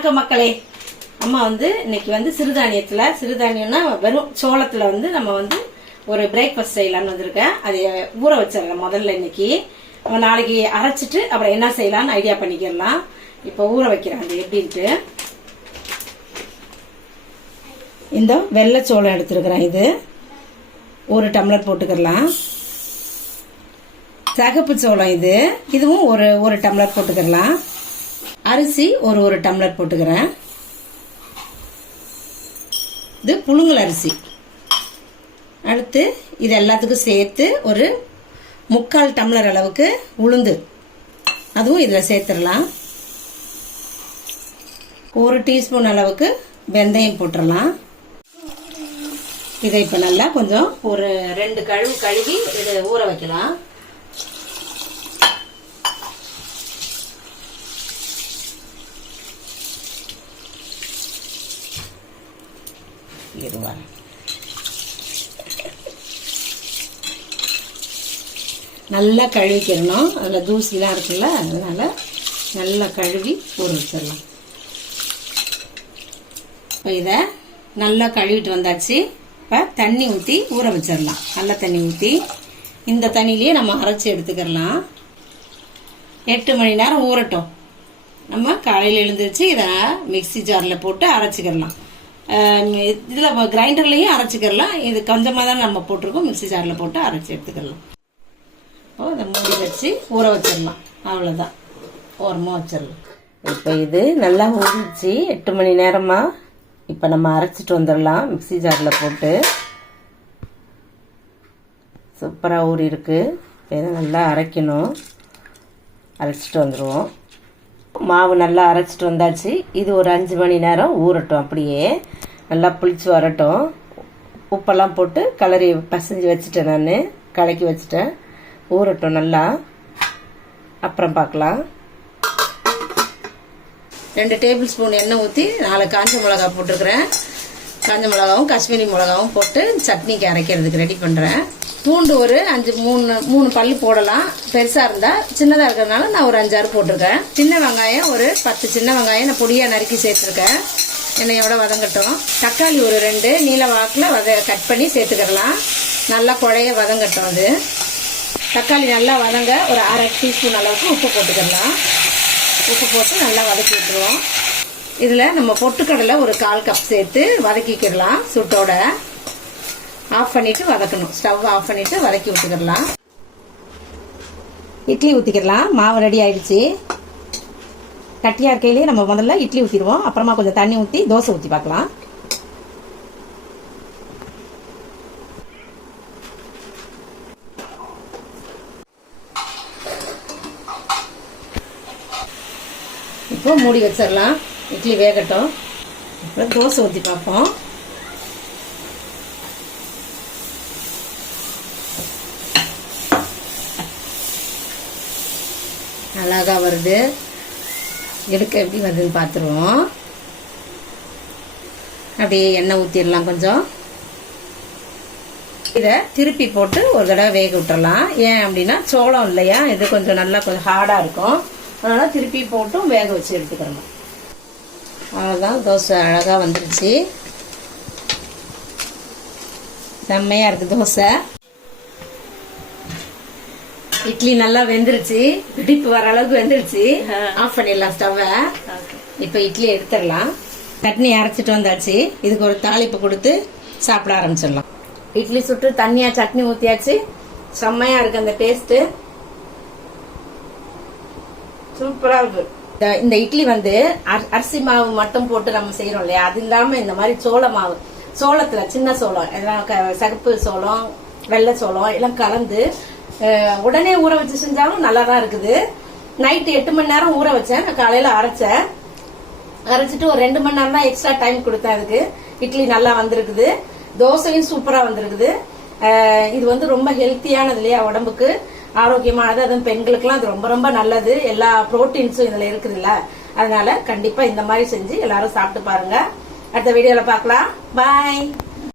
வணக்கம் மக்களே. அம்மா வந்து இன்னைக்கு வந்து சிறுதானியத்தில் சிறுதானியம்னா வெறும் சோளத்தில் வந்து நம்ம வந்து ஒரு பிரேக்ஃபாஸ்ட் செய்யலாம்னு வந்திருக்கேன். அதை ஊற வச்சிடலாம் முதல்ல இன்னைக்கு. நம்ம நாளைக்கு அரைச்சிட்டு அப்புறம் என்ன செய்யலாம்னு ஐடியா பண்ணிக்கிடலாம் இப்போ ஊற வைக்கிறேன் அது எப்படின்ட்டு. இந்த வெள்ளை சோளம் எடுத்துருக்குறேன் இது. ஒரு டம்ளர் போட்டுக்கிடலாம் சகப்பு சோளம் இது. இதுவும் ஒரு ஒரு டம்ளர் போட்டுக்கிடலாம் அரிசி ஒரு ஒரு டம்ளர் போட்டுக்கிறேன். இது புழுங்கல் அரிசி. அடுத்து இது எல்லாத்துக்கும் சேர்த்து ஒரு முக்கால் டம்ளர் அளவுக்கு உளுந்து. அதுவும் இதில் சேர்த்துடலாம். ஒரு டீஸ்பூன் அளவுக்கு வெந்தயம் போட்டுடலாம். இதை இப்போ நல்லா கொஞ்சம் ஒரு ரெண்டு கழுவு கழுவி இதை ஊற வைக்கலாம். இருவாங்க நல்லா கழுவிக்கிறணும் அதில் தூசிலாம் இருக்குல்ல அதனால நல்லா கழுவி ஊற வச்சிடலாம். இப்போ இதை நல்லா கழுவிட்டு வந்தாச்சு. இப்போ தண்ணி ஊற்றி ஊற வச்சிடலாம். நல்ல தண்ணி ஊற்றி இந்த தண்ணியிலேயே நம்ம அரைச்சி எடுத்துக்கிடலாம் எட்டு மணி நேரம் ஊறட்டும். நம்ம காலையில் எழுந்திரிச்சு இதை மிக்ஸி ஜாரில் போட்டு அரைச்சிக்கிடலாம் இதில் கிரைண்டர்லையும் அரைச்சிக்கிடலாம் இது கொஞ்சமாக தான் நம்ம போட்டிருக்கோம். மிக்ஸி ஜாரில் போட்டு அரைச்சி எடுத்துக்கலாம். இப்போ அதை மூடி வச்சு ஊற வச்சிடலாம். அவ்வளோதான் ஓரமாக வச்சிடலாம். இப்போ இது நல்லா ஊறிச்சு எட்டு மணி நேரமாக இப்போ நம்ம அரைச்சிட்டு வந்துடலாம். மிக்ஸி ஜாரில் போட்டு. சூப்பராக ஊறி இருக்குது இப்போ இதை நல்லா அரைக்கணும். அரைச்சிட்டு வந்துடுவோம் மாவு நல்லா அரைச்சிட்டு வந்தாச்சு. இது ஒரு அஞ்சு மணி நேரம் ஊறட்டும். அப்படியே நல்லா புளிச்சு வரட்டும். உப்பெல்லாம் போட்டு கலரி பசைஞ்சு வச்சுட்டேன் நான். கலக்கி வச்சுட்டேன். ஊறட்டும் நல்லா. அப்புறம் பார்க்கலாம். ரெண்டு டேபிள் ஸ்பூன் எண்ணெய் ஊற்றி நாலு காஞ்ச மிளகா போட்டிருக்கிறேன். காஞ்ச மிளகாவும் காஷ்மீரி மிளகாவும் போட்டு சட்னிக்கு அரைக்கிறதுக்கு ரெடி பண்ணுறேன் பூண்டு ஒரு அஞ்சு மூணு மூணு பல்லு போடலாம். பெருசாக இருந்தால் சின்னதாக இருக்கிறதுனால நான் ஒரு அஞ்சாறு போட்டிருக்கேன். சின்ன வெங்காயம் ஒரு பத்து சின்ன வெங்காயம் நான் பொடியாக நறுக்கி சேர்த்துருக்கேன். எண்ணெயோட வதங்கட்டும். தக்காளி ஒரு ரெண்டு நீல வாக்கில் வத கட் பண்ணி சேர்த்துக்கிடலாம். நல்லா குழைய வதங்கட்டும் அது. தக்காளி நல்லா வதங்க ஒரு அரை டீஸ்பூன் அளவுக்கு உப்பு போட்டுக்கிடலாம். உப்பு போட்டு நல்லா வதக்கி விட்டுருவோம். இதில் நம்ம பொட்டுக்கடலை ஒரு கால் கப் சேர்த்து வதக்கிக்கிடலாம் சுட்டோட. ஆஃப் பண்ணிட்டு வதக்கணும். ஸ்டவ் ஆஃப் பண்ணிட்டு வதக்கி விட்டுக்கிடலாம். இட்லி ஊற்றிக்கிடலாம் மாவு ரெடி ஆயிடுச்சு. கட்டியாக இருக்கையிலே நம்ம முதல்ல இட்லி ஊற்றிடுவோம் அப்புறமா கொஞ்சம் தண்ணி ஊற்றி தோசை ஊற்றி பார்க்கலாம். இப்போ மூடி வச்சிடலாம். இட்லி வேகட்டும். அப்புறம் தோசை ஊற்றி பார்ப்போம். அழகா வருது. எடுக்க எப்படி வருதுன்னு பார்த்துருவோம். அப்படியே எண்ணெய் ஊற்றிடலாம் கொஞ்சம். இதை திருப்பி போட்டு ஒரு தடவை வேக விட்டுறலாம். ஏன் அப்படின்னா சோளம் இல்லையா? இது கொஞ்சம் நல்லா கொஞ்சம் ஹார்டாக இருக்கும். அதனால திருப்பி போட்டும் வேக வச்சு எடுத்துக்கிறோம் அவ்வளோதான் தோசை அழகாக வந்துருச்சு. செம்மையாக இருக்குது தோசை. இட்லி நல்லா வெந்துருச்சு. பிடிப்பு வர அளவுக்கு வெந்துருச்சு. ஆஃப் பண்ணிடலாம் ஸ்டவ்வை இப்போ இட்லி எடுத்துடலாம். சட்னி அரைச்சிட்டு வந்தாச்சு. இதுக்கு ஒரு தாளிப்பு கொடுத்து சாப்பிட ஆரம்பிச்சிடலாம். இட்லி சுட்டு தண்ணியா சட்னி ஊத்தியாச்சு. செம்மையா இருக்கு அந்த டேஸ்ட் சூப்பரா இருக்கு. இந்த- இந்த இட்லி வந்து அரிசி மாவு மட்டும் போட்டு நம்ம செய்யறோம் இல்லையா? அது இல்லாம இந்த மாதிரி சோள மாவு சோளத்துல சின்ன சோளம் எல்லாம் க- சகப்பு சோளம் வெள்ளை சோளம் எல்லாம் கலந்து உடனே ஊற வச்சு செஞ்சாலும் நல்லா தான் இருக்குது. நைட்டு எட்டு மணி நேரம் ஊற வச்சேன். நான் காலையில அரைச்சேன். அரைச்சிட்டு ஒரு ரெண்டு மணி நேரம் தான் எக்ஸ்ட்ரா டைம் கொடுத்தேன் அதுக்கு. இட்லி நல்லா வந்திருக்குது. தோசையும் சூப்பரா வந்திருக்குது. இது வந்து ரொம்ப ஹெல்த்தியானது இல்லையா உடம்புக்கு? ஆரோக்கியமானது. அதுவும் பெண்களுக்குலாம் அது ரொம்ப ரொம்ப நல்லது. எல்லா புரோட்டீன்ஸும் இதுல இருக்குதுல்ல. அதனால கண்டிப்பா இந்த மாதிரி செஞ்சு எல்லாரும் சாப்பிட்டு பாருங்க. அடுத்த வீடியோல பார்க்கலாம். பாய்